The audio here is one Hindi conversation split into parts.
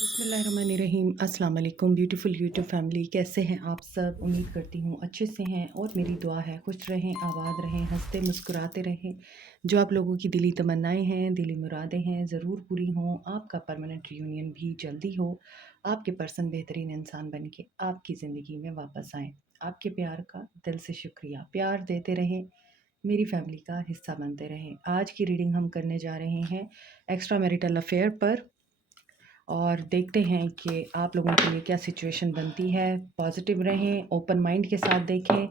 बिस्मिल्लाहिर्रहमानिर्रहीम। अस्सलाम वालेकुम ब्यूटीफुल यूट्यूब फैमिली, कैसे हैं आप सब? उम्मीद करती हूँ अच्छे से हैं और मेरी दुआ है खुश रहें, आबाद रहें, हंसते मुस्कुराते रहें। जो आप लोगों की दिली तमन्नाएं हैं, दिली मुरादें हैं, ज़रूर पूरी हों। आपका परमानेंट रियूनियन भी जल्दी हो। आपके पर्सन बेहतरीन इंसान बन के आपकी ज़िंदगी में वापस आएँ। आपके प्यार का दिल से शुक्रिया। प्यार देते रहें, मेरी फैमिली का हिस्सा बनते रहें। आज की रीडिंग हम करने जा रहे हैं एक्स्ट्रा मैरिटल अफेयर पर, और देखते हैं कि आप लोगों के लिए क्या सिचुएशन बनती है। पॉजिटिव रहें, ओपन माइंड के साथ देखें,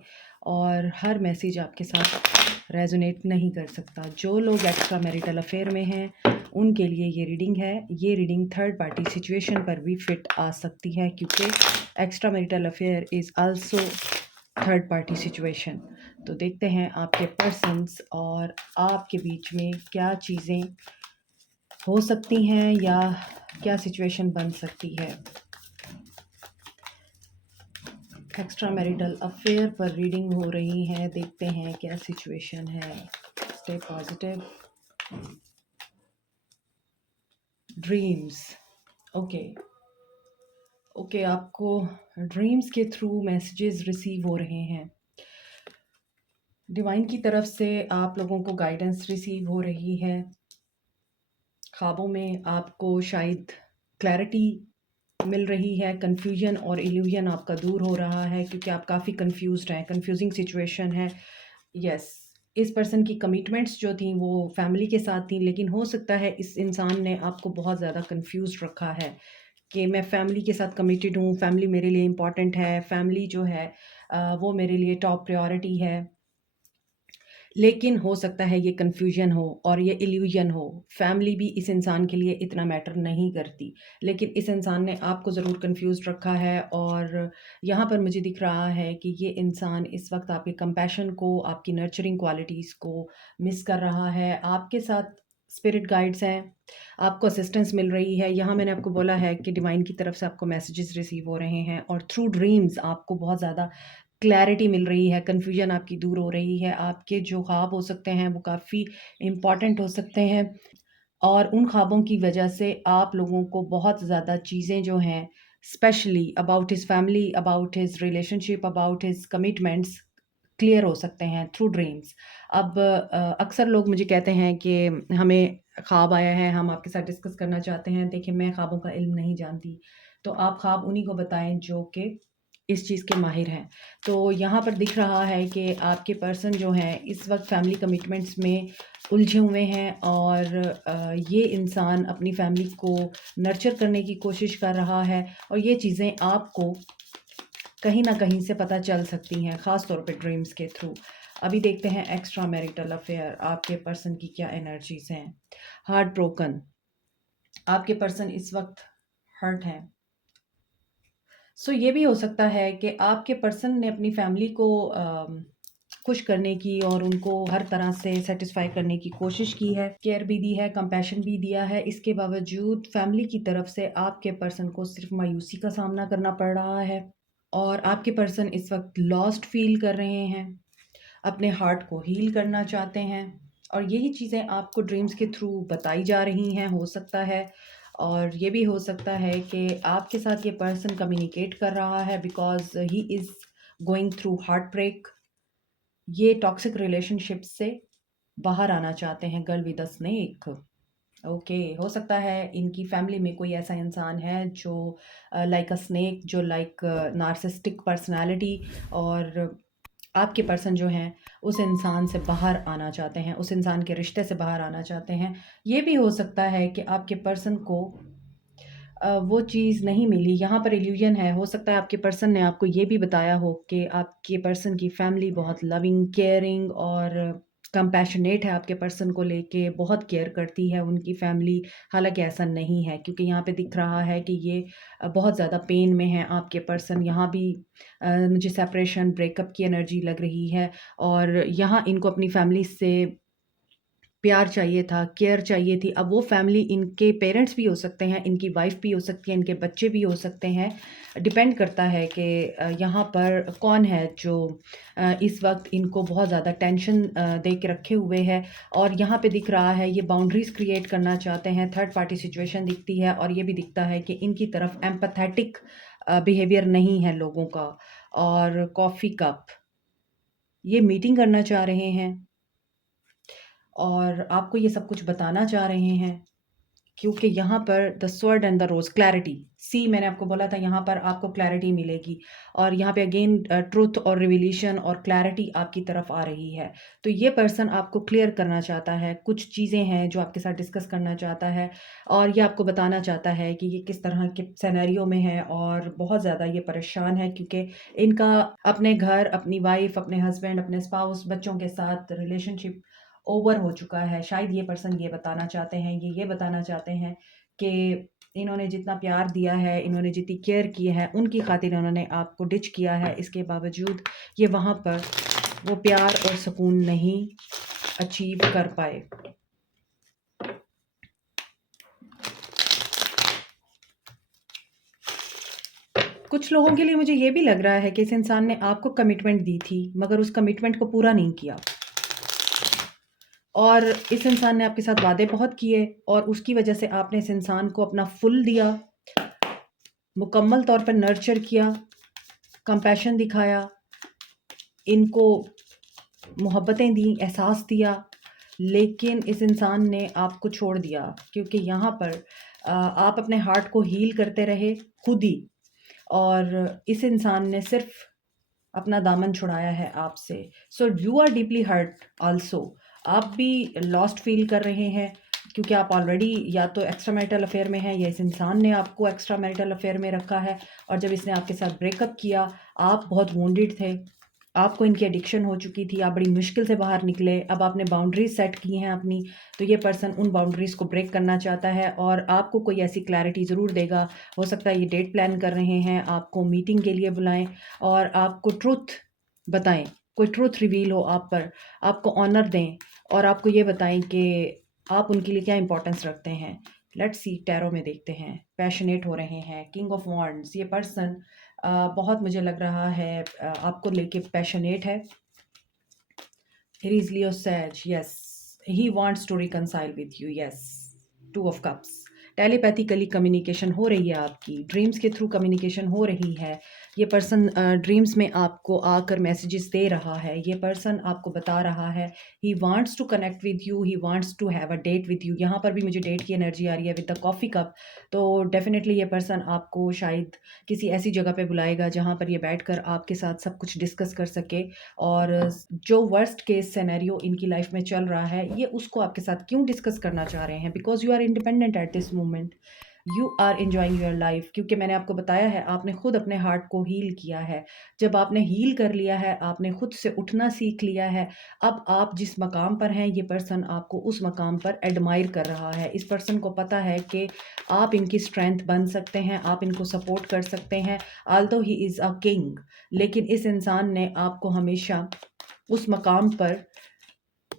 और हर मैसेज आपके साथ रेजोनेट नहीं कर सकता। जो लोग एक्स्ट्रा मैरिटल अफेयर में हैं उनके लिए ये रीडिंग है। ये रीडिंग थर्ड पार्टी सिचुएशन पर भी फिट आ सकती है, क्योंकि extra marital affair is also third party situation. तो देखते हैं आपके पर्सन्स और आपके बीच में क्या चीज़ें हो सकती हैं या क्या सिचुएशन बन सकती है। एक्स्ट्रा मैरिटल अफेयर पर रीडिंग हो रही है, देखते हैं क्या सिचुएशन है। Stay positive. Dreams. Okay okay, आपको ड्रीम्स के थ्रू मैसेजेस रिसीव हो रहे हैं। डिवाइन की तरफ से आप लोगों को गाइडेंस रिसीव हो रही है। ख्वाबों में आपको शायद क्लैरिटी मिल रही है। कन्फ्यूजन और इल्यूजन आपका दूर हो रहा है, क्योंकि आप काफ़ी कंफ्यूज्ड हैं। कंफ्यूजिंग सिचुएशन है। यस, इस पर्सन की कमिटमेंट्स जो थी वो फैमिली के साथ थी, लेकिन हो सकता है इस इंसान ने आपको बहुत ज़्यादा कंफ्यूज रखा है कि मैं फैमिली के साथ कमिटेड हूँ, फैमिली मेरे लिए इम्पॉर्टेंट है, फैमिली जो है वो मेरे लिए टॉप प्रायोरिटी है। लेकिन हो सकता है ये कन्फ्यूजन हो और ये इल्यूजन हो। फैमिली भी इस इंसान के लिए इतना मैटर नहीं करती, लेकिन इस इंसान ने आपको ज़रूर कन्फ्यूज़ रखा है। और यहाँ पर मुझे दिख रहा है कि ये इंसान इस वक्त आपके कंपैशन को, आपकी नर्चरिंग क्वालिटीज़ को मिस कर रहा है। आपके साथ स्पिरिट गाइड्स हैं, आपको असिस्टेंस मिल रही है। यहाँ मैंने आपको बोला है कि डिवाइन की तरफ से आपको मैसेजेस रिसीव हो रहे हैं, और थ्रू ड्रीम्स आपको बहुत ज़्यादा क्लैरिटी मिल रही है, कन्फ्यूजन आपकी दूर हो रही है। आपके जो ख्वाब हो सकते हैं वो काफ़ी इम्पॉर्टेंट हो सकते हैं, और उन ख्वाबों की वजह से आप लोगों को बहुत ज़्यादा चीज़ें जो हैं, specially about his family, about his relationship, about his commitments, clear हो सकते हैं थ्रू ड्रीम्स। अब अक्सर लोग मुझे कहते हैं कि हमें ख्वाब आया है, हम आपके साथ डिस्कस करना चाहते हैं। देखिए, मैं ख्वाबों का इल्म नहीं जानती, तो आप ख्वाब उन्हीं को बताएं जो कि इस चीज़ के माहिर हैं। तो यहाँ पर दिख रहा है कि आपके पर्सन जो हैं इस वक्त फैमिली कमिटमेंट्स में उलझे हुए हैं, और ये इंसान अपनी फैमिली को नर्चर करने की कोशिश कर रहा है, और ये चीज़ें आपको कहीं ना कहीं से पता चल सकती हैं, ख़ास तौर पे ड्रीम्स के थ्रू। अभी देखते हैं एक्स्ट्रा मैरिटल अफेयर, आपके पर्सन की क्या एनर्जीज हैं। हार्ट ब्रोकन, आपके पर्सन इस वक्त हर्ट हैं। सो ये भी हो सकता है कि आपके पर्सन ने अपनी फैमिली को खुश करने की और उनको हर तरह से सेटिस्फाई करने की कोशिश की है, केयर भी दी है, कंपैशन भी दिया है। इसके बावजूद फैमिली की तरफ से आपके पर्सन को सिर्फ मायूसी का सामना करना पड़ रहा है, और आपके पर्सन इस वक्त लॉस्ट फील कर रहे हैं, अपने हार्ट को हील करना चाहते हैं, और यही चीज़ें आपको ड्रीम्स के थ्रू बताई जा रही हैं। हो सकता है, और ये भी हो सकता है कि आपके साथ ये पर्सन कम्युनिकेट कर रहा है because he is going through heartbreak. ये टॉक्सिक रिलेशनशिप से बाहर आना चाहते हैं, girl with a snake. Okay, हो सकता है इनकी फैमिली में कोई ऐसा इंसान है जो लाइक अ स्नेक, जो लाइक नार्सिस्टिक पर्सनालिटी, और आपके पर्सन जो हैं उस इंसान से बाहर आना चाहते हैं, उस इंसान के रिश्ते से बाहर आना चाहते हैं। ये भी हो सकता है कि आपके पर्सन को वो चीज़ नहीं मिली। यहाँ पर इल्यूजन है। हो सकता है आपके पर्सन ने आपको ये भी बताया हो कि आपके पर्सन की फैमिली बहुत लविंग, केयरिंग और कंपैशनेट है, आपके पर्सन को लेके बहुत केयर करती है उनकी फैमिली। हालाँकि ऐसा नहीं है, क्योंकि यहाँ पे दिख रहा है कि ये बहुत ज़्यादा पेन में हैं आपके पर्सन। यहाँ भी मुझे सेपरेशन, ब्रेकअप की एनर्जी लग रही है, और यहाँ इनको अपनी फैमिली से प्यार चाहिए था, केयर चाहिए थी। अब वो फैमिली इनके पेरेंट्स भी हो सकते हैं, इनकी वाइफ़ भी हो सकती है, इनके बच्चे भी हो सकते हैं। डिपेंड करता है कि यहाँ पर कौन है जो इस वक़्त इनको बहुत ज़्यादा टेंशन दे के रखे हुए है। और यहाँ पे दिख रहा है ये बाउंड्रीज़ क्रिएट करना चाहते हैं, थर्ड पार्टी सिचुएशन दिखती है और ये भी दिखता है कि इनकी तरफ एम्पैथेटिक बिहेवियर नहीं है लोगों का। और कॉफ़ी कप, ये मीटिंग करना चाह रहे हैं और आपको ये सब कुछ बताना चाह रहे हैं, क्योंकि यहाँ पर the sword and the rose, clarity, see मैंने आपको बोला था यहाँ पर आपको क्लैरिटी मिलेगी। और यहाँ पे अगेन ट्रुथ और रिविलेशन और क्लैरिटी आपकी तरफ आ रही है। तो ये पर्सन आपको क्लियर करना चाहता है, कुछ चीज़ें हैं जो आपके साथ डिस्कस करना चाहता है और ये आपको बताना चाहता है कि ये किस तरह के सिनेरियो में है और बहुत ज़्यादा ये परेशान है, क्योंकि इनका अपने घर, अपनी वाइफ, अपने हस्बैंड, अपने स्पाउस, बच्चों के साथ रिलेशनशिप ओवर हो चुका है। शायद ये पर्सन ये बताना चाहते हैं, ये बताना चाहते हैं कि इन्होंने जितना प्यार दिया है, इन्होंने जितनी केयर की है, उनकी खातिर इन्होंने आपको डिच किया है। इसके बावजूद ये वहाँ पर वो प्यार और सुकून नहीं अचीव कर पाए। कुछ लोगों के लिए मुझे ये भी लग रहा है कि इस इंसान ने आपको कमिटमेंट दी थी, मगर उस कमिटमेंट को पूरा नहीं किया। और इस इंसान ने आपके साथ वादे बहुत किए और उसकी वजह से आपने इस इंसान को अपना फुल दिया, मुकम्मल तौर पर नर्चर किया, कंपैशन दिखाया, इनको मोहब्बतें दी, एहसास दिया, लेकिन इस इंसान ने आपको छोड़ दिया, क्योंकि यहाँ पर आप अपने हार्ट को हील करते रहे खुद ही, और इस इंसान ने सिर्फ अपना दामन छुड़ाया है आपसे। So you are deeply hurt also. आप भी लॉस्ट फील कर रहे हैं, क्योंकि आप ऑलरेडी या तो एक्स्ट्रा मैरिटल अफेयर में हैं या इस इंसान ने आपको एक्स्ट्रा मैरिटल अफेयर में रखा है। और जब इसने आपके साथ ब्रेकअप किया, आप बहुत वोंडेड थे, आपको इनकी एडिक्शन हो चुकी थी, आप बड़ी मुश्किल से बाहर निकले। अब आपने बाउंड्रीज सेट की हैं अपनी, तो ये पर्सन उन बाउंड्रीज़ को ब्रेक करना चाहता है और आपको कोई ऐसी क्लैरिटी ज़रूर देगा। हो सकता है ये डेट प्लान कर रहे हैं, आपको मीटिंग के लिए बुलाएं और आपको ट्रुथ बताएं, कोई ट्रुथ रिवील हो आप पर, आपको ऑनर दें और आपको ये बताएं कि आप उनके लिए क्या इंपॉर्टेंस रखते हैं। लेट्स सी, टैरो में देखते हैं। पैशनेट हो रहे हैं, किंग ऑफ वॉन्ड्स, ये पर्सन बहुत मुझे लग रहा है आपको लेके पैशनेट है। He's Leo Sag, yes. He wants to reconcile with you, yes. Two of Cups. Telepathically communication हो रही है आपकी, ड्रीम्स के थ्रू कम्युनिकेशन हो रही है। ये पर्सन ड्रीम्स में आपको आकर मैसेजेस दे रहा है। ये पर्सन आपको बता रहा है he wants to connect with you, he wants to have a date with you. यहाँ पर भी मुझे डेट की एनर्जी आ रही है विद द कॉफ़ी कप। तो डेफिनेटली ये पर्सन आपको शायद किसी ऐसी जगह पे बुलाएगा जहाँ पर ये बैठकर आपके साथ सब कुछ डिस्कस कर सके, और जो वर्स्ट केस सिनेरियो इनकी लाइफ में चल रहा है, ये उसको आपके साथ क्यों डिस्कस करना चाह रहे हैं, because you are independent at this moment, you are enjoying your life. क्योंकि मैंने आपको बताया है, आपने खुद अपने हार्ट को हील किया है। जब आपने हील कर लिया है, आपने खुद से उठना सीख लिया है, अब आप जिस मकाम पर हैं, ये पर्सन आपको उस मकाम पर एडमायर कर रहा है। इस पर्सन को पता है कि आप इनकी स्ट्रेंथ बन सकते हैं, आप इनको सपोर्ट कर सकते हैं, Aldous he is a king. लेकिन इस इंसान ने आपको हमेशा उस मकाम पर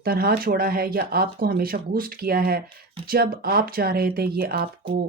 तनहा छोड़ा है या आपको हमेशा बूस्ट किया है जब आप चाह रहे थे ये आपको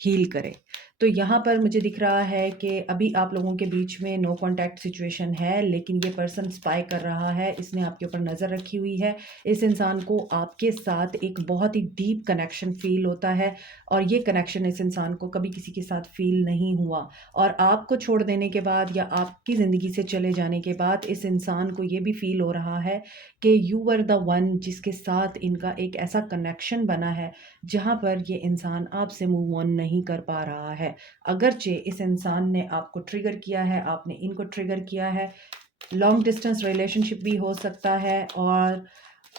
हील करे। तो यहाँ पर मुझे दिख रहा है कि अभी आप लोगों के बीच में नो कॉन्टैक्ट सिचुएशन है, लेकिन ये पर्सन स्पाई कर रहा है, इसने आपके ऊपर नज़र रखी हुई है। इस इंसान को आपके साथ एक बहुत ही डीप कनेक्शन फ़ील होता है और ये कनेक्शन इस इंसान को कभी किसी के साथ फ़ील नहीं हुआ। और आपको छोड़ देने के बाद या आपकी ज़िंदगी से चले जाने के बाद इस इंसान को ये भी फ़ील हो रहा है कि यू वर द वन जिसके साथ इनका एक ऐसा कनेक्शन बना है जहाँ पर ये इंसान आपसे मूव ऑन नहीं कर पा रहा है। अगरचे इस इंसान ने आपको ट्रिगर किया है, आपने इनको ट्रिगर किया है, लॉन्ग डिस्टेंस रिलेशनशिप भी हो सकता है। और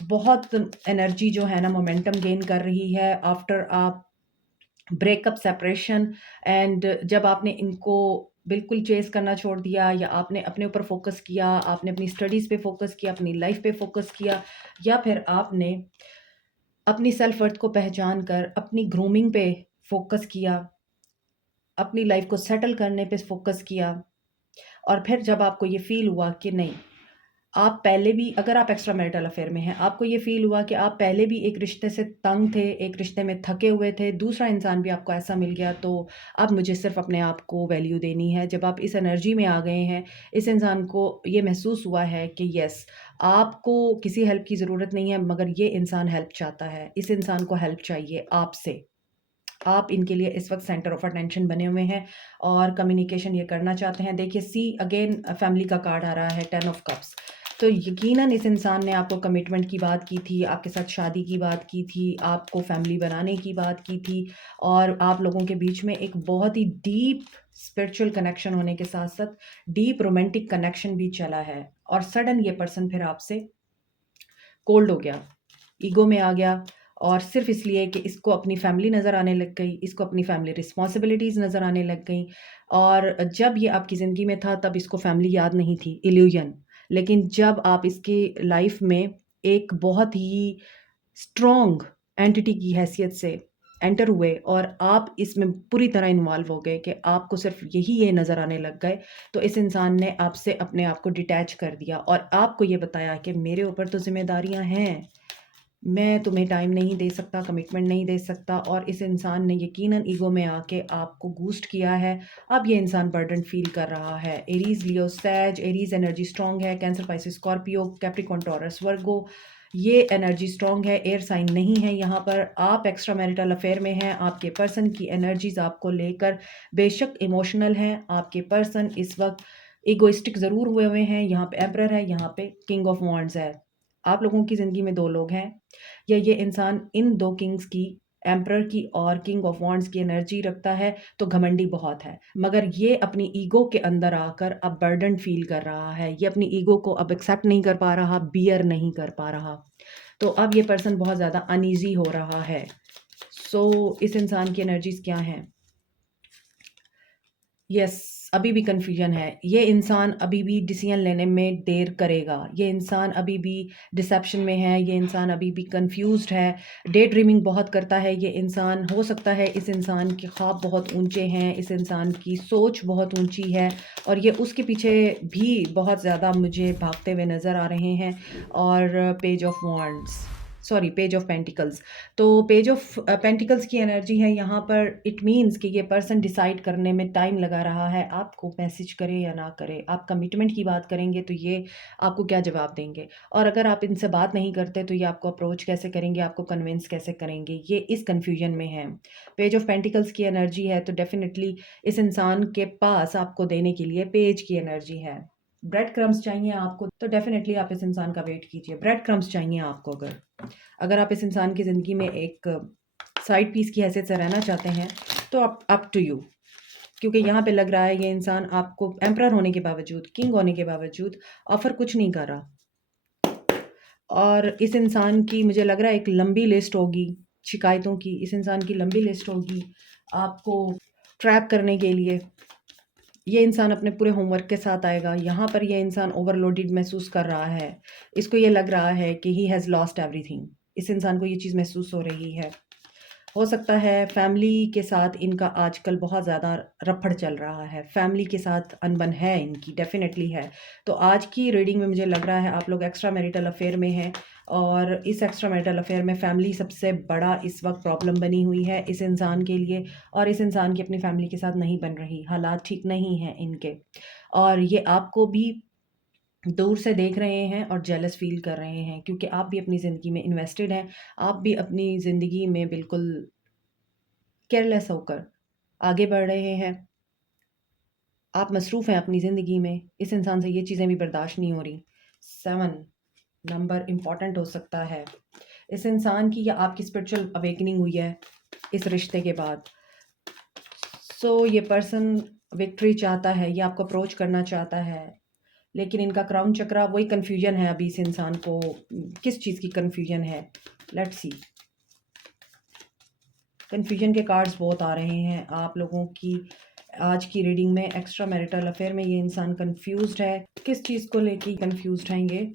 बहुत एनर्जी जो है ना, मोमेंटम गेन कर रही है आफ्टर आप ब्रेकअप, सेपरेशन, एंड जब आपने इनको बिल्कुल चेस करना छोड़ दिया या आपने अपने ऊपर फोकस किया, आपने अपनी स्टडीज़ पे फोकस किया, अपनी लाइफ पे फोकस किया, या फिर आपने अपनी सेल्फ वर्थ को पहचान कर अपनी ग्रूमिंग पे फोकस किया, अपनी लाइफ को सेटल करने पे फोकस किया, और फिर जब आपको ये फील हुआ कि नहीं, आप पहले भी अगर आप एक्स्ट्रा मैरिटल अफेयर में हैं, आपको ये फ़ील हुआ कि आप पहले भी एक रिश्ते से तंग थे, एक रिश्ते में थके हुए थे, दूसरा इंसान भी आपको ऐसा मिल गया, तो अब मुझे सिर्फ़ अपने आप को वैल्यू देनी है। जब आप इस एनर्जी में आ गए हैं, इस इंसान को ये महसूस हुआ है कि येस, आपको किसी हेल्प की ज़रूरत नहीं है, मगर ये इंसान हेल्प चाहता है। इस इंसान को हेल्प चाहिए आपसे। आप इनके लिए इस वक़्त सेंटर ऑफ अटेंशन बने हुए हैं और कम्युनिकेशन ये करना चाहते हैं। देखिए, सी अगेन फैमिली का कार्ड आ रहा है, 10 ऑफ कप्स। तो यकीनन इस इंसान ने आपको कमिटमेंट की बात की थी, आपके साथ शादी की बात की थी, आपको फैमिली बनाने की बात की थी और आप लोगों के बीच में एक बहुत ही डीप स्पिरिचुअल कनेक्शन होने के साथ-साथ डीप रोमांटिक कनेक्शन भी चला है और सडन ये पर्सन फिर आपसे कोल्ड हो गया, ईगो में आ गया और सिर्फ़ इसलिए कि इसको अपनी फ़ैमिली नज़र आने लग गई, इसको अपनी फ़ैमिली रिस्पॉन्सिबिलिटीज़ नज़र आने लग गईं और जब ये आपकी ज़िंदगी में था तब इसको फ़ैमिली याद नहीं थी, इल्यूज़न। लेकिन जब आप इसकी लाइफ़ में एक बहुत ही स्ट्रॉन्ग एंटिटी की हैसियत से एंटर हुए और आप इसमें पूरी तरह इन्वॉल्व हो गए कि आपको सिर्फ़ यही ये नज़र आने लग गए, तो इस इंसान ने आपसे अपने आप को डिटैच कर दिया और आपको ये बताया कि मेरे ऊपर तो ज़िम्मेदारियाँ हैं। मैं तुम्हें टाइम नहीं दे सकता, कमिटमेंट नहीं दे सकता और इस इंसान ने यकीनन ईगो में आके आपको बूस्ट किया है। अब ये इंसान बर्डन फ़ील कर रहा है। Aries, Leo, Sag, Aries energy strong है, Cancer, Pisces, Scorpio, Capricorn, Taurus, Virgo, ये एनर्जी स्ट्रॉन्ग है, एयर साइन नहीं है यहाँ पर। आप एक्स्ट्रा मैरिटल अफेयर में हैं, आपके पर्सन की एनर्जीज़ आपको लेकर बेशक इमोशनल हैं, आपके पर्सन इस वक़्त इगोइस्टिक ज़रूर हुए हुए हैं, यहाँ पे एम्परर है, यहाँ पे किंग ऑफ वांड्स है। आप लोगों की ज़िंदगी में 2 लोग हैं या ये इंसान इन 2 किंग्स की, एम्परर की और किंग ऑफ वांड्स की एनर्जी रखता है, तो घमंडी बहुत है। मगर ये अपनी ईगो के अंदर आकर अब बर्डन फ़ील कर रहा है। ये अपनी ईगो को अब एक्सेप्ट नहीं कर पा रहा, बियर नहीं कर पा रहा। तो अब ये पर्सन बहुत ज़्यादा अनईज़ी हो रहा है। सो इस इंसान की एनर्जीज़ क्या हैं? यस, अभी भी कन्फ्यूजन है। ये इंसान अभी भी डिसीजन लेने में देर करेगा। ये इंसान अभी भी डिसेप्शन में है, ये इंसान अभी भी कन्फ्यूज़्ड है, डे ड्रीमिंग बहुत करता है ये इंसान। हो सकता है इस इंसान के ख्वाब बहुत ऊँचे हैं, इस इंसान की सोच बहुत ऊँची है और ये उसके पीछे भी बहुत ज़्यादा मुझे भागते हुए नज़र आ रहे हैं। और page of wands, sorry, page of pentacles. तो पेज ऑफ पेंटिकल्स की एनर्जी है यहाँ पर। इट मीन्स कि ये पर्सन डिसाइड करने में टाइम लगा रहा है, आपको मैसेज करे या ना करे। आप कमिटमेंट की बात करेंगे तो ये आपको क्या जवाब देंगे और अगर आप इनसे बात नहीं करते तो ये आपको अप्रोच कैसे करेंगे, आपको कन्विंस कैसे करेंगे, ये इस कन्फ्यूजन में है। पेज ऑफ पेंटिकल्स की एनर्जी है तो डेफिनेटली इस इंसान के पास आपको देने के लिए पेज की एनर्जी है। ब्रेड क्रम्स चाहिए आपको तो डेफिनेटली आप इस इंसान का वेट कीजिए। ब्रेड क्रम्स चाहिए आपको अगर आप इस इंसान की ज़िंदगी में एक साइड पीस की हैसियत से रहना चाहते हैं तो अप टू यू, क्योंकि यहाँ पे लग रहा है ये इंसान आपको एम्परर होने के बावजूद, किंग होने के बावजूद ऑफ़र कुछ नहीं कर रहा और इस इंसान की मुझे लग रहा है एक लंबी लिस्ट होगी शिकायतों की। इस इंसान की लंबी लिस्ट होगी आपको ट्रैप करने के लिए। ये इंसान अपने पूरे होमवर्क के साथ आएगा। यहाँ पर ये इंसान ओवरलोडेड महसूस कर रहा है। इसको ये लग रहा है कि ही हैज़ लॉस्ट एवरीथिंग। इस इंसान को ये चीज़ महसूस हो रही है। हो सकता है फैमिली के साथ इनका आजकल बहुत ज़्यादा रफ़ड़ चल रहा है। फैमिली के साथ अनबन है इनकी, डेफ़िनेटली है। तो आज की रीडिंग में मुझे लग रहा है आप लोग एक्स्ट्रा मैरिटल अफ़ेयर में हैं और इस एक्स्ट्रा मैरिटल अफ़ेयर में फैमिली सबसे बड़ा इस वक़्त प्रॉब्लम बनी हुई है इस इंसान के लिए और इस इंसान की अपनी फैमिली के साथ नहीं बन रही। हालात ठीक नहीं हैं इनके और ये आपको भी दूर से देख रहे हैं और जेलस फ़ील कर रहे हैं क्योंकि आप भी अपनी ज़िंदगी में इन्वेस्टेड हैं। आप भी अपनी ज़िंदगी में बिल्कुल केयरलेस होकर आगे बढ़ रहे हैं। आप मसरूफ़ हैं अपनी ज़िंदगी में। इस इंसान से ये चीज़ें भी बर्दाश्त नहीं हो रही। 7 नंबर इम्पॉर्टेंट हो सकता है। इस इंसान की या आपकी स्पिरिचुअल अवेकनिंग हुई है इस रिश्ते के बाद। ये पर्सन विक्ट्री चाहता है, ये आपको अप्रोच करना चाहता है। लेकिन इनका क्राउन चक्रा वही कन्फ्यूजन है अभी इस इंसान को। किस चीज़ की कन्फ्यूजन है? Let's see. कन्फ्यूजन के कार्ड्स बहुत आ रहे हैं आप लोगों की आज की रीडिंग में। एक्स्ट्रा मैरिटल अफेयर में ये इंसान कंफ्यूज्ड है। किस चीज़ को लेके कंफ्यूज्ड हैं ये?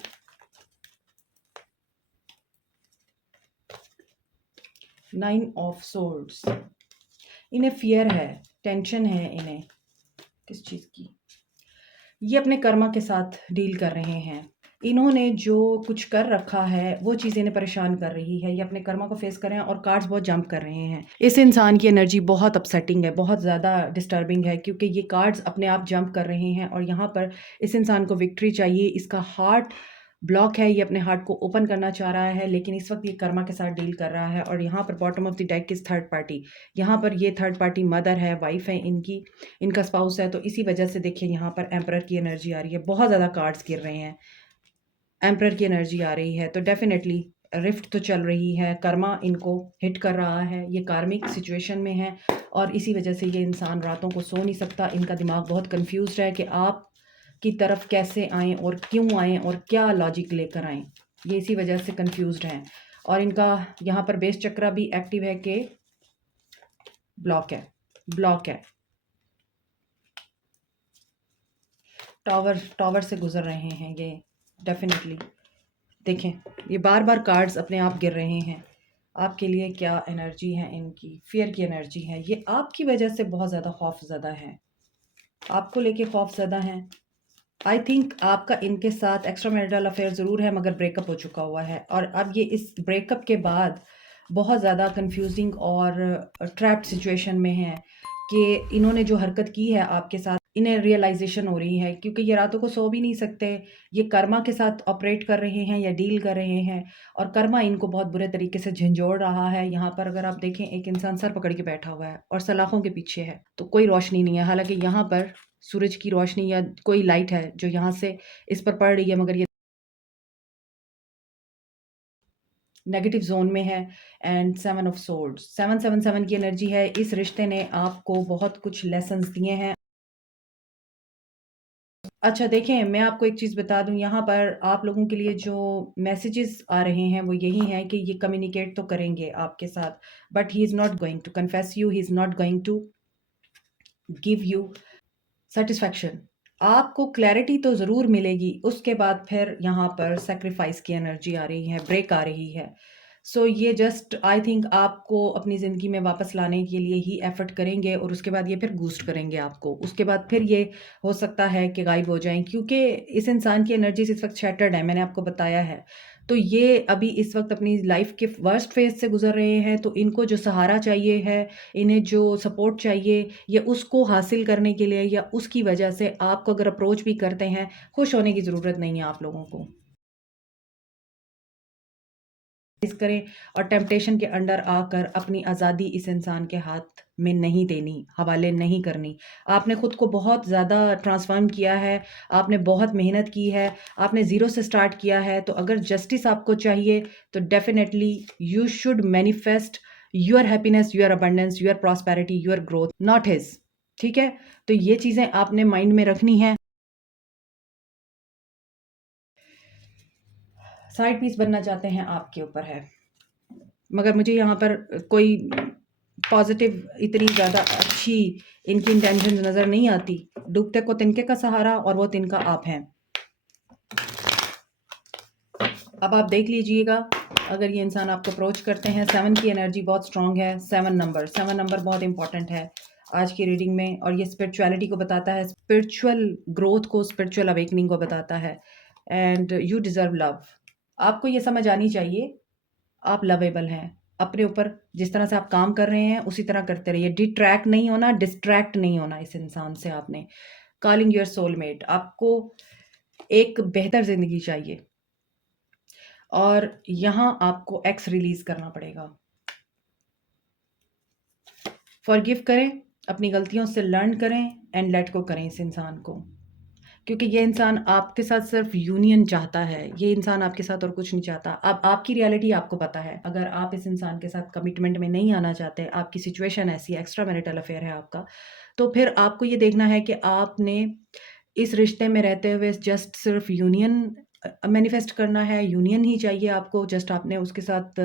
Nine of swords. इन्हें फियर है, टेंशन है इन्हें। किस चीज़ की? ये अपने कर्मा के साथ डील कर रहे हैं। इन्होंने जो कुछ कर रखा है वो चीज़ इन्हें परेशान कर रही है, ये अपने कर्मा को फेस कर रहे हैं और कार्ड्स बहुत जंप कर रहे हैं। इस इंसान की एनर्जी बहुत अपसेटिंग है, बहुत ज़्यादा डिस्टर्बिंग है, क्योंकि ये कार्ड्स अपने आप जंप कर रहे हैं और यहाँ पर इस इंसान को विक्ट्री चाहिए। इसका हार्ट ब्लॉक है, ये अपने हार्ट को ओपन करना चाह रहा है, लेकिन इस वक्त ये कर्मा के साथ डील कर रहा है। और यहाँ पर bottom of the deck is third party. यहाँ पर ये थर्ड पार्टी मदर है, वाइफ है इनकी, इनका स्पाउस है। तो इसी वजह से देखिए यहाँ पर एम्परर की एनर्जी आ रही है, बहुत ज़्यादा कार्ड्स गिर रहे हैं, एम्परर की एनर्जी आ रही है। तो डेफिनेटली रिफ्ट तो चल रही है, कर्मा इनको हिट कर रहा है, ये कार्मिक सिचुएशन में है और इसी वजह से ये इंसान रातों को सो नहीं सकता। इनका दिमाग बहुत कंफ्यूज्ड है कि आप की तरफ कैसे आएँ और क्यों आएँ और क्या लॉजिक लेकर आएँ, ये इसी वजह से कंफ्यूज्ड हैं। और इनका यहाँ पर बेस चक्रा भी एक्टिव है कि ब्लॉक है। टॉवर से गुजर रहे हैं ये डेफिनेटली। देखें, ये बार बार कार्ड्स अपने आप गिर रहे हैं। आपके लिए क्या एनर्जी है इनकी? फियर की एनर्जी है। ये आपकी वजह से बहुत ज़्यादा खौफज़दा हैं, आपको लेके खौफज़दा हैं। आई थिंक आपका इनके साथ एक्स्ट्रा मैरिटल अफेयर ज़रूर है, मगर ब्रेकअप हो चुका हुआ है और अब ये इस ब्रेकअप के बाद बहुत ज़्यादा कंफ्यूजिंग और ट्रैप्ड सिचुएशन में है कि इन्होंने जो हरकत की है आपके साथ, इन्हें रियलाइजेशन हो रही है, क्योंकि ये रातों को सो भी नहीं सकते। ये कर्मा के साथ ऑपरेट कर रहे हैं या डील कर रहे हैं और कर्मा इनको बहुत बुरे तरीके से झंझोड़ रहा है। यहाँ पर अगर आप देखें, एक इंसान सर पकड़ के बैठा हुआ है और सलाखों के पीछे है, तो कोई रोशनी नहीं है। हालांकि यहाँ पर सूरज की रोशनी या कोई लाइट है जो यहाँ से इस पर पड़ रही है, मगर ये नेगेटिव जोन में है। एंड 7 ऑफ सोर्ड्स, 777 की एनर्जी है। इस रिश्ते ने आपको बहुत कुछ लेसन्स दिए हैं। अच्छा देखें, मैं आपको एक चीज़ बता दूं, यहाँ पर आप लोगों के लिए जो मैसेजेस आ रहे हैं वो यही हैं कि ये कम्युनिकेट तो करेंगे आपके साथ, but he is not going to confess you, he is not going to give you satisfaction. आपको क्लैरिटी तो ज़रूर मिलेगी, उसके बाद फिर यहाँ पर सेक्रीफाइस की एनर्जी आ रही है, ब्रेक आ रही है। सो ये जस्ट आई थिंक आपको अपनी ज़िंदगी में वापस लाने के लिए ही एफर्ट करेंगे और उसके बाद ये फिर बूस्ट करेंगे आपको। उसके बाद फिर ये हो सकता है कि गायब हो जाएँ, क्योंकि इस इंसान की एनर्जीज इस वक्त शैटर्ड है, मैंने आपको बताया है। तो ये अभी इस वक्त अपनी लाइफ के वर्स्ट फेज से गुजर रहे हैं, तो इनको जो सहारा चाहिए है, इन्हें जो सपोर्ट चाहिए, ये उसको हासिल करने के लिए या उसकी वजह से आपको अगर अप्रोच भी करते हैं, खुश होने की ज़रूरत नहीं है आप लोगों को। इस करें और टेम्पटेशन के अंडर आकर अपनी आज़ादी इस इंसान के हाथ में नहीं देनी, हवाले नहीं करनी। आपने खुद को बहुत ज़्यादा ट्रांसफॉर्म किया है, आपने बहुत मेहनत की है, आपने ज़ीरो से स्टार्ट किया है। तो अगर जस्टिस आपको चाहिए तो definitely you should manifest your happiness, your abundance, your prosperity, your growth, not his. ठीक है, तो ये चीज़ें आपने माइंड में रखनी है। साइड पीस बनना चाहते हैं आपके ऊपर है, मगर मुझे यहाँ पर कोई पॉजिटिव इतनी ज़्यादा अच्छी इनकी इंटेंशंस नज़र नहीं आती। डूबते को तिनके का सहारा और वो तिनका आप हैं। अब आप देख लीजिएगा, अगर ये इंसान आपको अप्रोच करते हैं, 7 की एनर्जी बहुत स्ट्रांग है। 7 नंबर बहुत इंपॉर्टेंट है आज की रीडिंग में, और ये स्पिरिचुअलिटी को बताता है, स्पिरिचुअल ग्रोथ को, स्पिरिचुअल अवेकनिंग को बताता है। And you deserve love. आपको ये समझ आनी चाहिए, आप लवेबल हैं। अपने ऊपर जिस तरह से आप काम कर रहे हैं उसी तरह करते रहिए। डिट्रैक्ट नहीं होना, डिस्ट्रैक्ट नहीं होना इस इंसान से आपने। कॉलिंग योर सोलमेट, आपको एक बेहतर ज़िंदगी चाहिए और यहाँ आपको एक्स रिलीज़ करना पड़ेगा। फॉरगिव करें, अपनी गलतियों से लर्न करें एंड लेट गो करें इस इंसान को, क्योंकि ये इंसान आपके साथ सिर्फ यूनियन चाहता है। ये इंसान आपके साथ और कुछ नहीं चाहता। अब आपकी रियलिटी आपको पता है। अगर आप इस इंसान के साथ कमिटमेंट में नहीं आना चाहते, आपकी सिचुएशन ऐसी एक्स्ट्रा मैरिटल अफेयर है आपका, तो फिर आपको ये देखना है कि आपने इस रिश्ते में रहते हुए जस्ट सिर्फ यूनियन मैनिफेस्ट करना है। यूनियन ही चाहिए आपको, जस्ट आपने उसके साथ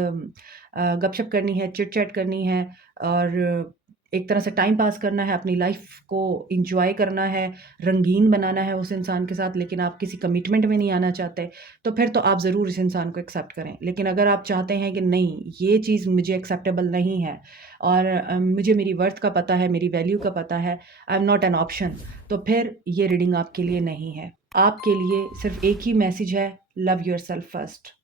गपशप करनी है, चिट चैट करनी है और एक तरह से टाइम पास करना है, अपनी लाइफ को इंजॉय करना है, रंगीन बनाना है उस इंसान के साथ, लेकिन आप किसी कमिटमेंट में नहीं आना चाहते, तो फिर तो आप ज़रूर इस इंसान को एक्सेप्ट करें। लेकिन अगर आप चाहते हैं कि नहीं, ये चीज़ मुझे एक्सेप्टेबल नहीं है और मुझे मेरी वर्थ का पता है, मेरी वैल्यू का पता है, I am not an option, तो फिर ये रीडिंग आपके लिए नहीं है। आपके लिए सिर्फ एक ही मैसेज है, लव योरसेल्फ फर्स्ट।